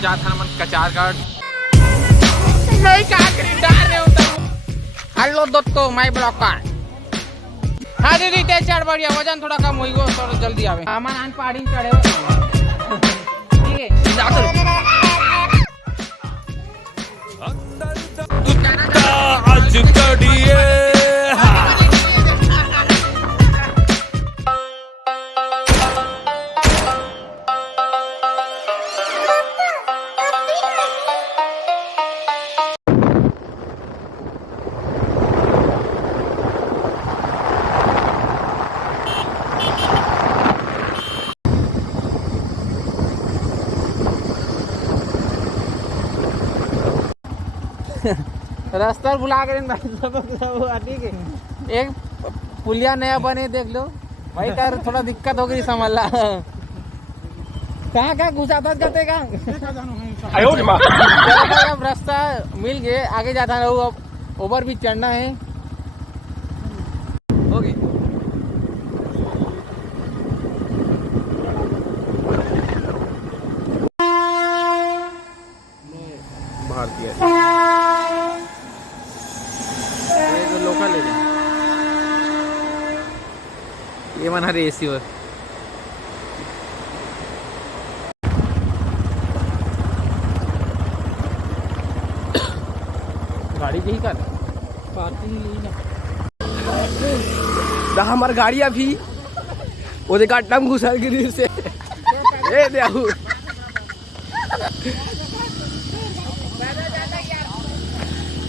जाता मन कचारगढ़ नहीं का डाल रहे हो हेलो दोस्तों माय ब्लॉगर हाँ दीदी ते चढ़ बढ़िया वजन थोड़ा कम होई गो थोड़ा जल्दी आवे सामान आन पहाड़ी चढ़े हो ठीक है आज कड़िए रास्ता बुला कर ठीक है एक पुलिया नया बने देख लो भाई तार थोड़ा दिक्कत हो गई समझ ला कहाँ घुसा था जाते अब रास्ता मिल गए आगे जाता रहूँ अब ओवर भी चढ़ना है ओके भारतीय लोकल है ये मना रे एसी वर गाड़ी यही कर पार्किंग ली ना हमार गाड़ी अभी वो देखा टम घुसा गिरी से ए देहू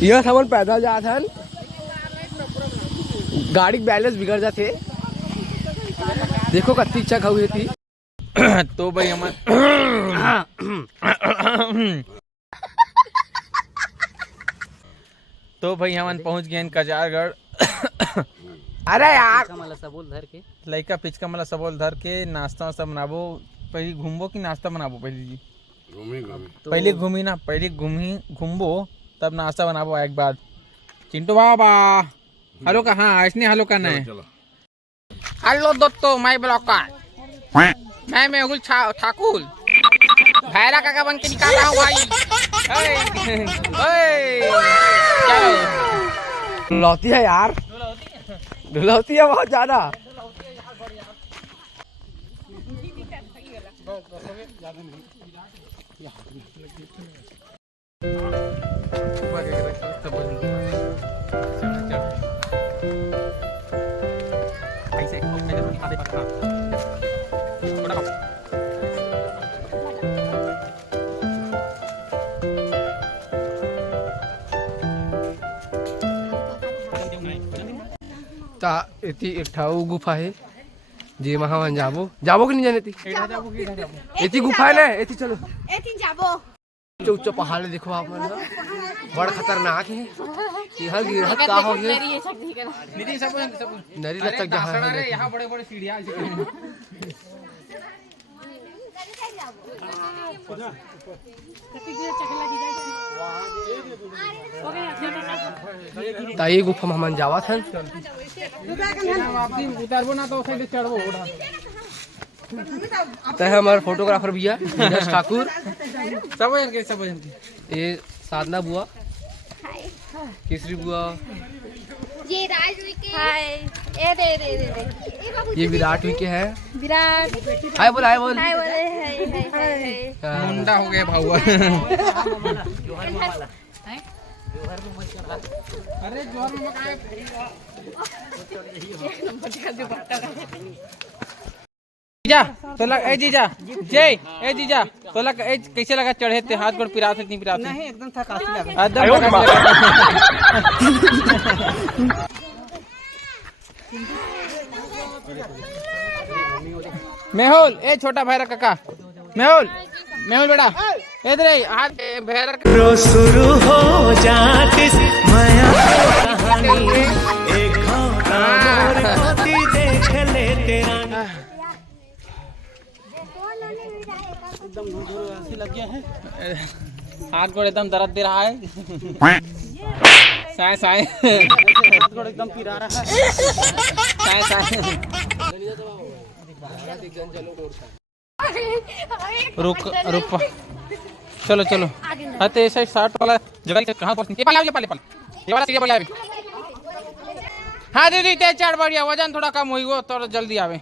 यह हमन पैदल जात हन गाड़ी बैलेंस बिगड़ जाते देखो कत्ती चक हुई थी तो भाई हम तो भाई हमन पहुंच गए कचारगढ़ अरे यार मला सबोल धर के लइका पिचका मला सबोल धर के नाश्ता सब बनाबो पहले घूमबो कि नाश्ता बनाबो पहले जी पहले घूमी ना पहले घूमबो तब नाश्ता बनाबो एक बाद चिंटू बाबा हेलो का हाँ इसने हेलो करना है हेलो दोस्तों माय ब्लॉगर मैं मेहुल ठाकुर भैरा काका बन के निकाल रहा हूँ भाई लौती है यार लौती है बहुत ज्यादा एक ठाऊ गुफा है जे महावन जाबो जाबो कि नहीं जाने एती गुफा है ना एती चलो एती जाबो ऊंचा पहाड़ देखो आप मन बड़ा खतरनाक है यहां गिरहत का हो गया निधि सब नरी तक जहां है यहां बड़े-बड़े सीढ़ियां ताई गुफा में हम जावा था उतारबो ना तो साइड चढ़बो तय हमारे फोटोग्राफर भैया ठाकुर सब ये साधना बुआ केसरी बुआ ये राज विके हाय ए दे ये विराट विके है विराट हाय बोल हाय मुंडा हो गया भाऊ अरे जोहर में जीजा तो ए जीजा जय ए जीजा तो कैसे लगा चढ़े थे हाथ गोड़ पिरात नहीं पिरात नहीं एकदम थकासी लगा एकदम मेहुल ए छोटा भैरा काका मेहुल बेटा इधर हाथ भैरा शुरू हो जाती माया कहानी एक देख ले तेरा एकदम लग गया है हाथ गोड़ एकदम दर्द दे रहा है साए साए हाथ गोड़ एकदम पिरा रहा है साए साए रुक रुक चलो चलो। हाँ तो ऐसा 60 वाला जगह कहाँ पहुँच ये पाले ये वाला सीढ़ी बढ़िया। हाँ दीदी ते चढ़ बढ़िया वजन थोड़ा कम हुई वो तो जल्दी आवे।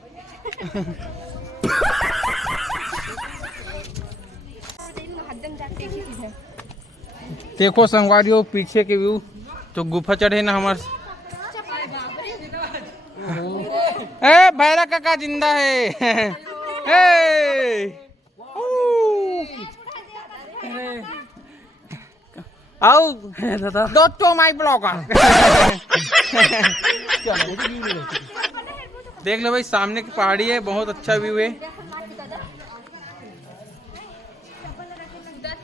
देखो संगवारियों पीछे के व्यू तो गुफा चढ़े ना हमारे। ए भैरा काका जिंदा है। आओ दोस्तों माय ब्लॉगर। देख लो भाई सामने की पहाड़ी है बहुत अच्छा व्यू है।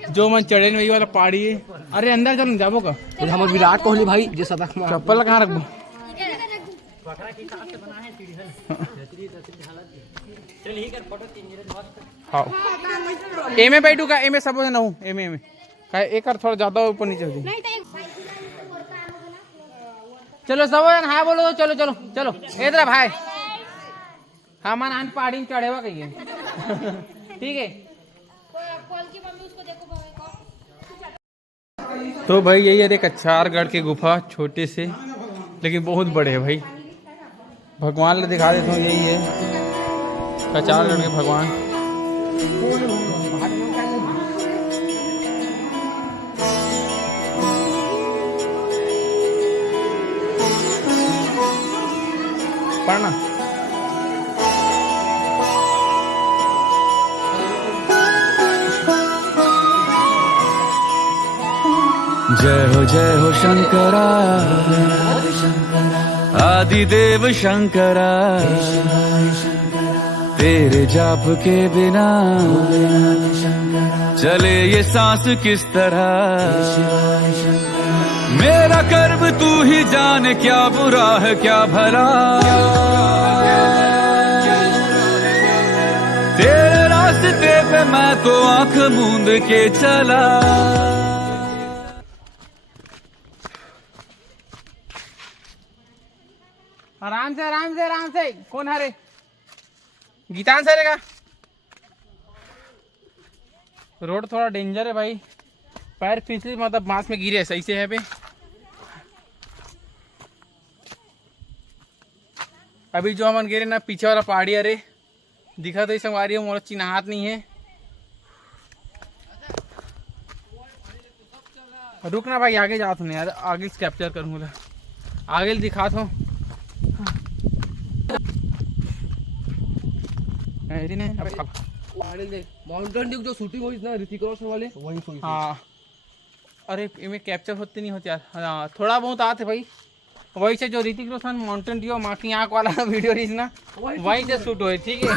जो मन चढ़े वही वाला पहाड़ी है। अरे अंदर चलो जाबो का हम विराट कोहली भाई जे सदा चप्पल कहाँ रखबो। हाँ एमे बैठू का एमे सब ना हूँ एमे एक थोड़ा ज्यादा ऊपर नीचे होती। चलो सब हाँ बोलो चलो चलो चलो इधर भाई हाँ मन पहाड़ी में चढ़ेवा कहिए। ठीक है तो भाई यही है एक कच्छारगढ़ की गुफा छोटे से लेकिन बहुत बड़े है भाई। भगवान ले दिखा देता हूँ यही है कच्छारगढ़ के भगवान। पढ़ना जय हो शंकरा आदिदेव शंकरा तेरे जाप के बिना चले ये सांस किस तरह। मेरा कर्म तू ही जाने क्या बुरा है क्या भला। तेरे रास्ते पे मैं तो आंख मूंद के चला। आराम से कौन हरे गीतान सर का रोड थोड़ा डेंजर है भाई। पैर फिसले मतलब बांस में गिरे सही से है पे। अभी जो हम गिरे ना पीछे वाला पहाड़ी अरे दिखा तो संगवारी मोर चिन्हात नहीं है। रुकना भाई आगे जात हूँ यार आगे कैप्चर करूँगा आगे दिखा तो माउंटेन ड्यू जो शूटिंग हुई ना ऋतिक रोशन वाले वही। हाँ अरे इनमें कैप्चर होते नहीं होते यार। हाँ थोड़ा बहुत आते भाई वही से जो ऋतिक रोशन माउंटेन ड्यू माँ की आँख वाला वीडियो रीज ना वही से शूट हुए। ठीक है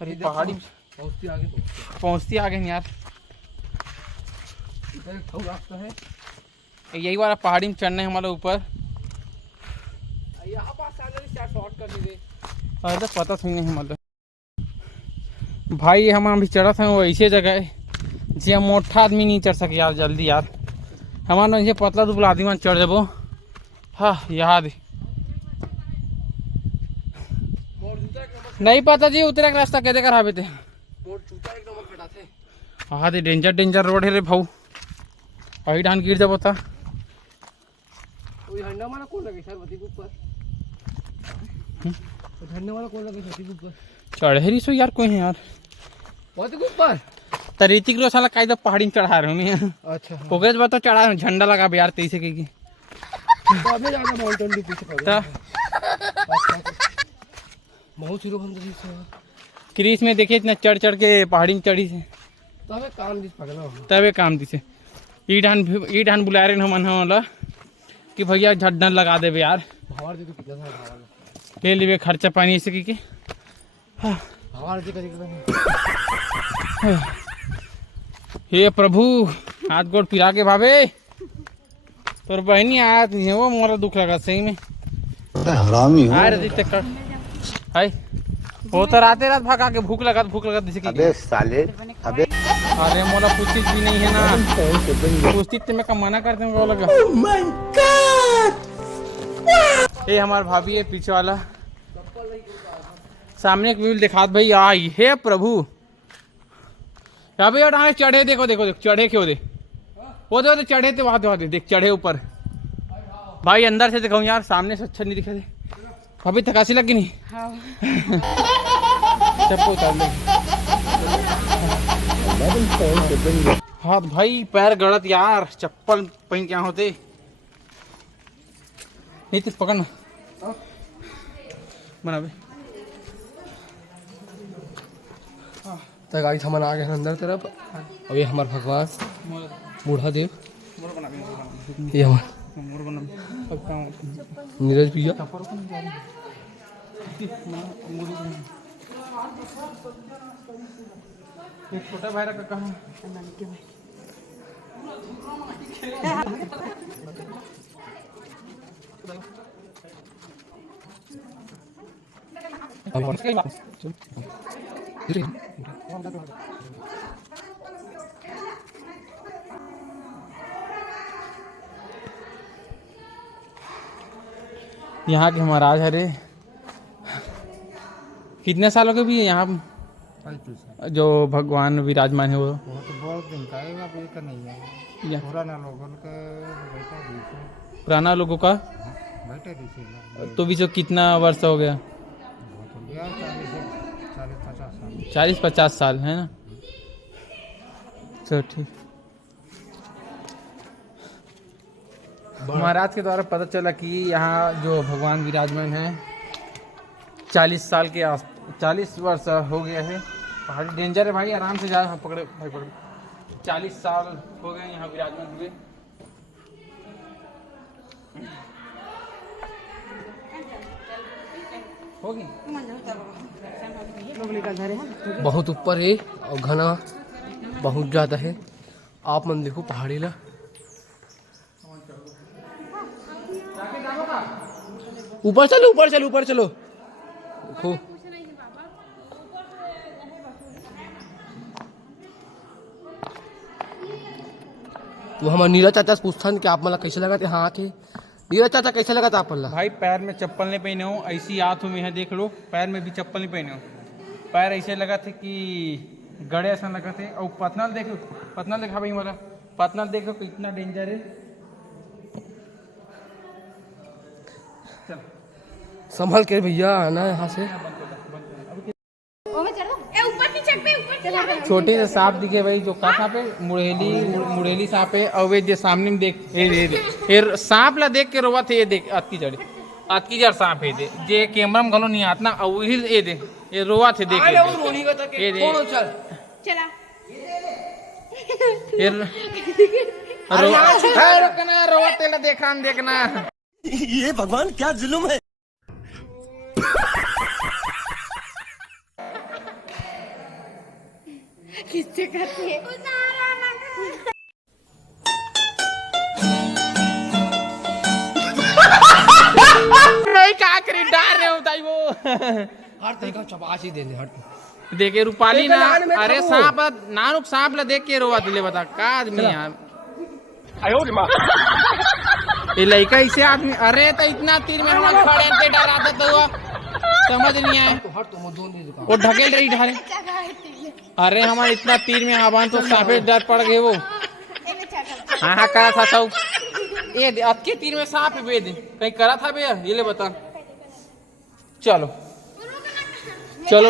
अरे पहाड़ी पहुँचती आगे नहीं यार। रास्ता है यही वाला पहाड़ी में चढ़ना है हमारे ऊपर। यहाँ पास शॉर्ट कर दे। अरे पता थी नहीं मतलब भाई हम अभी चढ़ा था वो ऐसे जगह है जी मोटा आदमी नहीं चढ़ सके यार जल्दी यार। हमारा ऐसे पतला दुबला आदमी चढ़ जाबो। हाँ याद नहीं पता जी उतरे का रास्ता कैसे करावे थे। हाँ दे डेंजर रोड है रे भाऊ वही डान गिर जाबो था। झंडा वाला कौन लगे सर बती ऊपर झंडा वाला कौन लगे बती ऊपर चढ़े रही सो यार कोई है यार बती ऊपर तो ऋतिक रोशन कायदा पहाड़ी में चढ़ा रहे हूँ। अच्छा ओके बात तो चढ़ा झंडा लगा यार तेईस की अबे जाके माउंटेन ड्यू पीछे पड़ बहुत हीरो बंद रही है क्रीज में देखिए इतना चढ़ के पहाड़ी में चढ़ी से तबे काम दिस पकड़ा तबे काम दिसे ई ढान बुला रहे हम वाला कि भैया झड्डा लगा देवे यार भावर दे तो कितना भावर ले लेवे खर्चा पानी ऐसे की भावर दे कदी हे प्रभु हाथ गोड़ पिरा के भावे तोर बहनी आत नहीं वो मोरा दुख लगा सही में हरामी हो। अरे दिते कर हाय वो तो रात भागा के भूख लगा जैसे अबे साले अबे अरे मोला पूछी भी नहीं है ना पूछती तो मैं कम मना करते हैं लगा ये हमारा भाभी है पीछे वाला। सामने एक व्हील दिखा भाई। आई हे प्रभु, यहाँ पे यार चढ़े, देखो देखो देखो चढ़े क्यों दे, वो देखो चढ़े थे वहां देख चढ़े ऊपर। भाई अंदर से दिखाऊं यार, सामने से अच्छा नहीं दिखा दे। अभी थकासी लगी नहीं? चप्पल उतार ले। हाँ भाई पैर गलत यार, चप्पल पहन क्या होते। नहीं तो पकड़ना बना बे। तो गाइस हम आ गए हैं अंदर तरफ। और ये हमारे भगवान बूढ़ा देव, ये हमारे नीरज भैया। छोटा भाई का कहाँ? यहाँ के महाराज हरे कितने सालों के भी है यहाँ जो भगवान विराजमान है वो? तो बहुत दिन का है, अब एक नहीं है। पुराना लोगों का बैठा दी, पुराना लोगों का बैठा दी। तो भी जो कितना वर्ष हो गया? 40-50 साल है ना। चलो ठीक। महाराज के द्वारा पता चला कि यहाँ जो भगवान विराजमान है 40 वर्ष हो गया है। पहाड़ी डेंजर है भाई, आराम से जा। हाँ पकड़े भाई पकड़े। 40 साल हो गए यहाँ विराजमान हुए। होगी बहुत ऊपर है और घना बहुत ज्यादा है। आप मन देखो पहाड़ी ला। ऊपर चलो ऊपर चलो ऊपर चलो। देखो तो हमारे नीरज चाचा से पूछता कि आप मला कैसे लगा थे हाथ है। नीरज चाचा कैसे लगा था आप मला? भाई पैर में चप्पल नहीं पहने हो, ऐसी हाथ में यहाँ देख लो, पैर में भी चप्पल नहीं पहने हो। पैर ऐसे लगा थे कि गड़े ऐसा लगा थे। और पतनल देखो, पतनल देखा भाई हमारा पतनल देखो कितना डेंजर है। संभल के भैया आना यहाँ से। छोटे से सांप दिखे भाई, जो का सांप है? मुड़ेली सांप है। और वे जो सामने में देख ये सांप ला देख के रोवा थे। ये देख अतकी जड़ सांप है जे कैमरा में गलो नहीं आत ना। और वही ये दे ये रोवा थे देख ये दे चला फिर रुकना रोवा तेला देखना। ये भगवान क्या जुल्म है। किससे करती है? नहीं क्या करी डाल रहे होता है वो। हर तरीका चपास ही दे दे हट। देखे रूपाली ना। अरे सांप नानुक सांप ला देख के रोवा दिले बता का आदमी यार। ये लड़का इसे आदमी। अरे तो इतना तीर में हम खड़े पे डराता तो हुआ समझ नहीं आए। वो ढकेल रही ढाले। अरे हमारे इतना तीर में आवान तो सांपे डर पड़ गए वो। हाँ करा था सब ये आपके तीर में सांप है दे कहीं करा था भैया ये ले बता। चलो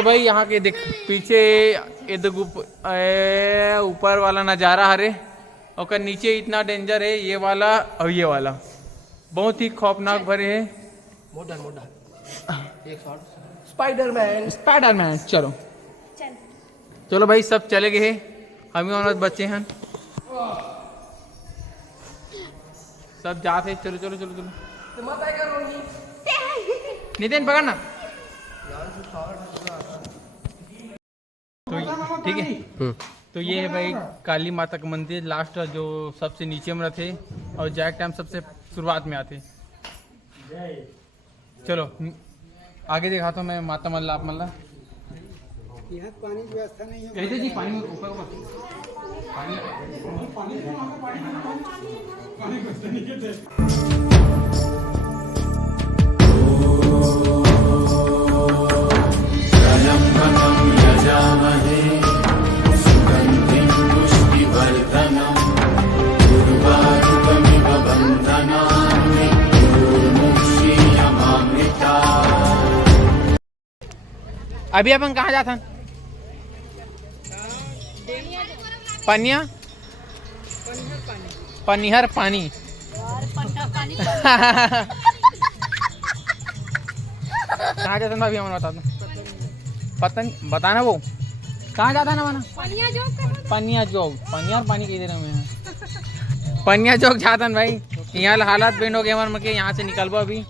भाई यहाँ के देख पीछे ऊपर वाला नजारा हरे और नीचे इतना डेंजर है ये वाला और ये वाला बहुत ही खौफनाक भरे है। स्पाइडरमैन। चलो भाई सब चले गए हम ही और बच्चे हैं सब जाते। चलो नितिन पकड़ना। तो ठीक है। तो ये है भाई काली माता का मंदिर लास्ट जो सबसे नीचे में रहते और जैक टाइम सबसे शुरुआत में आते। चलो आगे दिखाता हूँ मैं माता मल्ला आप मल्ला। यहाँ पानी की व्यवस्था नहीं है। कहते जी पानी ऊपर पानी अभी अपन कहाँ जाता पनिया पनिहर पानी कहाँ जाता ना अभी हम बता दो पतन बताना वो कहाँ जाता ना मना पनिया जोग पनिया पानी कही दे रहा मैं पनिया जोग जाता भाई यहाँ हालात बेंड हो गए हमारे के यहाँ से निकलबो अभी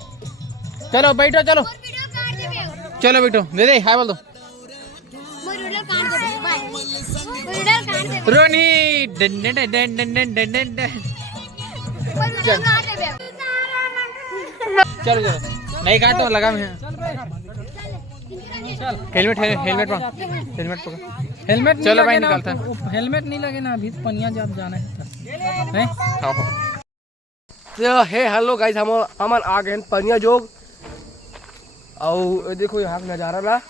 चलो बैठो चलो चलो बैठो दे दे हाय बोल दो Ronnie done done done done done done done done चलो चलो नहीं काटो लगा मैं हेलमेट हेलमेट पकड़ हेलमेट चलो भाई निकालता हेलमेट नहीं लगे ना अभी पनिया जब जाना है तो हे हेलो गाइस हम आ गए पनिया जोग और देखो यहाँ का नज़ारा ला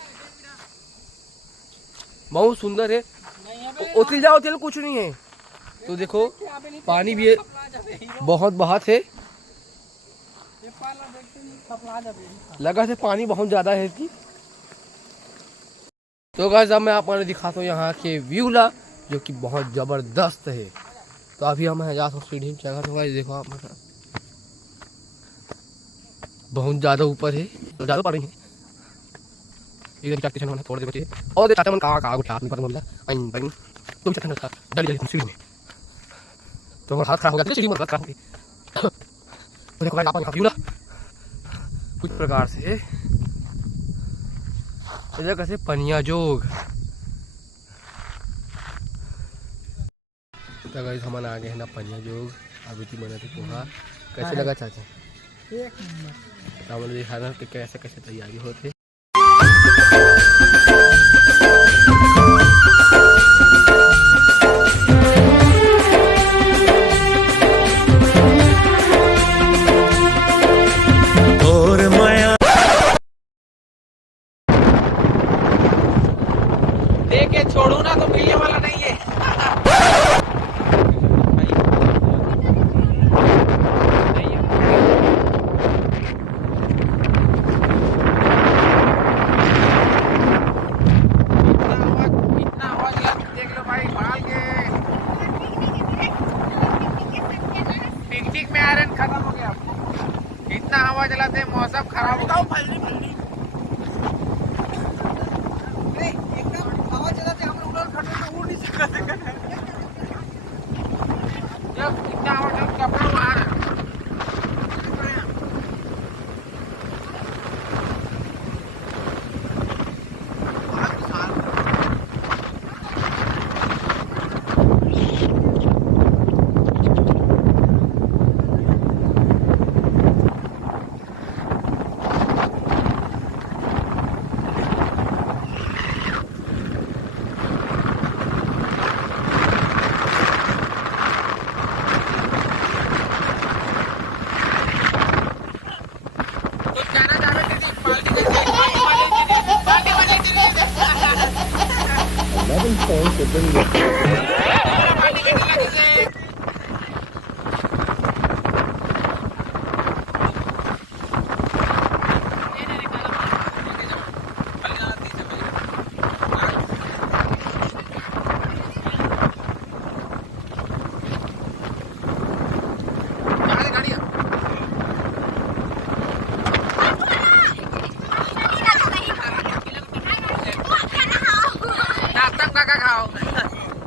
बहुत सुंदर है। उतल जाओ उतल कुछ नहीं है। तो देखो पानी भी बहुत बहात है, लगा से पानी बहुत ज़्यादा है इसकी। तो गाइस अब मैं आपको दिखाता हूँ यहाँ के व्यू ला जो कि बहुत ज़बरदस्त है। तो अभी हम जा सकते सीढ़ी जगह। तो गाइस देखो आप बहुत ज़्यादा ऊपर है, तो ज़्यादा पड़ रही है इधर चाहते हैं थोड़े बचे और दे चाहते हैं कहाँ उठा नहीं पता मतलब आई भाई तुम चाहते हैं जल्दी जल्दी सीढ़ी में तो हाथ खराब हो गया सीढ़ी मत खराब होगी। तो देखो भाई आप व्यू ना कुछ प्रकार से इधर कैसे पनिया जोग। तो गाइस हम आ गए हैं ना पनिया जोग। अभी थी मैंने तो पोहा कैसे लगा चाचा एक नंबर। हमने देखा ना कि कैसे कैसे तैयारी होती। देखे छोड़ू ना तो मिलने वाला नहीं है। पिकनिक में आयरन खत्म हो गया, इतना हवा चलाते मौसम खराब हो गया। हवा चलाते हम लोग उड़ नहीं सकते। जब इतना हवा चलता कपड़ा बाहर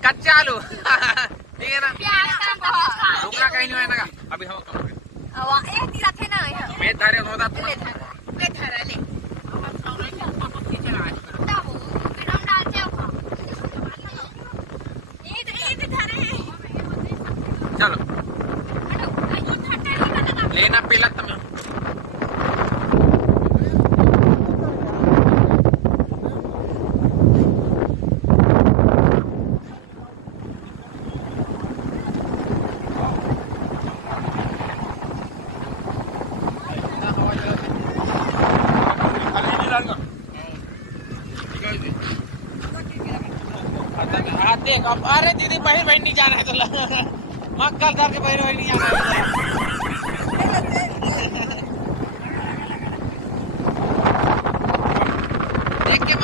कच्चा आलू ठीक है ना, रुकना कहीं नहीं है ना। अभी हम मैं धारे होता चलो लेना पीला तुम्हें देख अब अरे दीदी बहन बहन नहीं जाना है तुला मग काल सारखे बहन बहन नहीं जाना है देख के